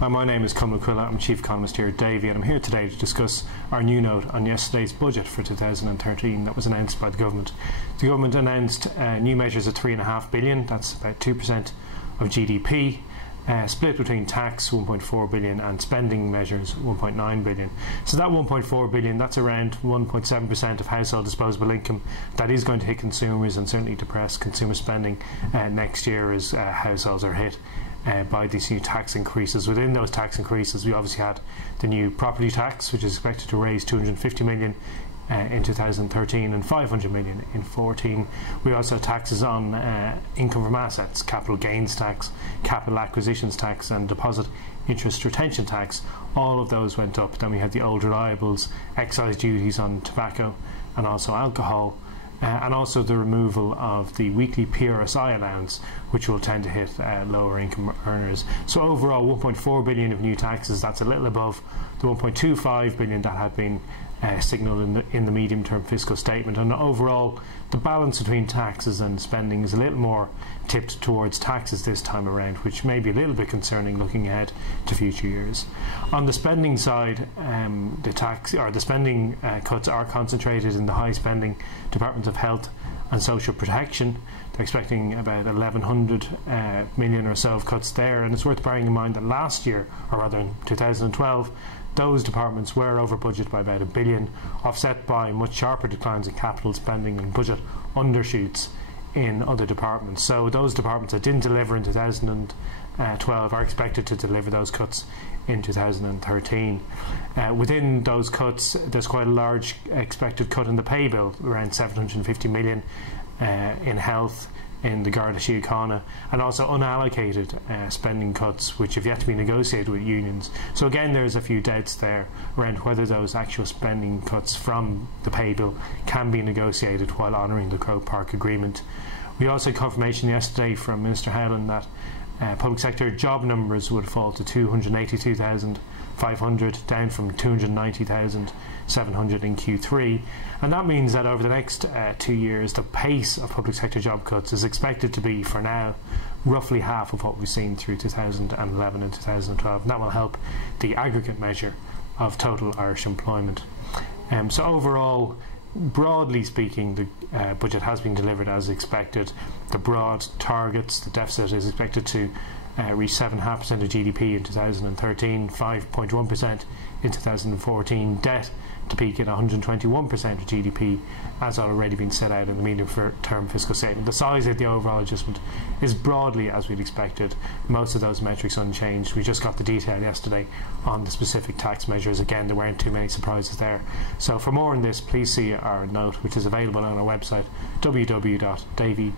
Hi, my name is Conall Mac Coille. I'm Chief Economist here at Davy, and I'm here today to discuss our new note on yesterday's budget for 2013 that was announced by the government. The government announced new measures of $3.5 billion, that's about 2% of GDP, split between tax $1.4 billion and spending measures $1.9 billion. So that $1.4 billion, that's around 1.7% of household disposable income. That is going to hit consumers and certainly depress consumer spending next year as households are hit by these new tax increases. Within those tax increases, we obviously had the new property tax, which is expected to raise $250 million in 2013 and $500 million in 2014. We also have taxes on income from assets, capital gains tax, capital acquisitions tax and deposit interest retention tax. All of those went up. Then we had the old reliables, excise duties on tobacco and also alcohol, and also the removal of the weekly PRSI allowance, which will tend to hit lower income earners. So overall, $1.4 billion of new taxes. That's a little above the $1.25 billion that had been signalled in the medium-term fiscal statement. And overall, the balance between taxes and spending is a little more tipped towards taxes this time around, which may be a little bit concerning looking ahead to future years. On the spending side, the spending cuts are concentrated in the high-spending departments of health and social protection. They're expecting about 1,100 million or so of cuts there, and it's worth bearing in mind that last year, or rather in 2012, those departments were over budget by about $1 billion, offset by much sharper declines in capital spending and budget undershoots in other departments. So those departments that didn't deliver in 2012 are expected to deliver those cuts in 2013. Within those cuts, there's quite a large expected cut in the pay bill, around $750 million in health, in the Garda Síochána, and also unallocated spending cuts which have yet to be negotiated with unions. So again, there's a few doubts there around whether those actual spending cuts from the pay bill can be negotiated while honouring the Croke Park Agreement. We also had confirmation yesterday from Minister Howland that public sector job numbers would fall to 282,500, down from 290,700 in Q3, and that means that over the next 2 years the pace of public sector job cuts is expected to be, for now, roughly half of what we've seen through 2011 and 2012, and that will help the aggregate measure of total Irish employment. So overall, broadly speaking, the budget has been delivered as expected. The broad targets, the deficit is expected to reach 7.5% of GDP in 2013, 5.1% in 2014, debt to peak at 121% of GDP, as already been set out in the medium-term fiscal statement. The size of the overall adjustment is broadly as we'd expected, most of those metrics unchanged. We just got the detail yesterday on the specific tax measures. Again, there weren't too many surprises there. So for more on this, please see our note, which is available on our website, www.davy.ie.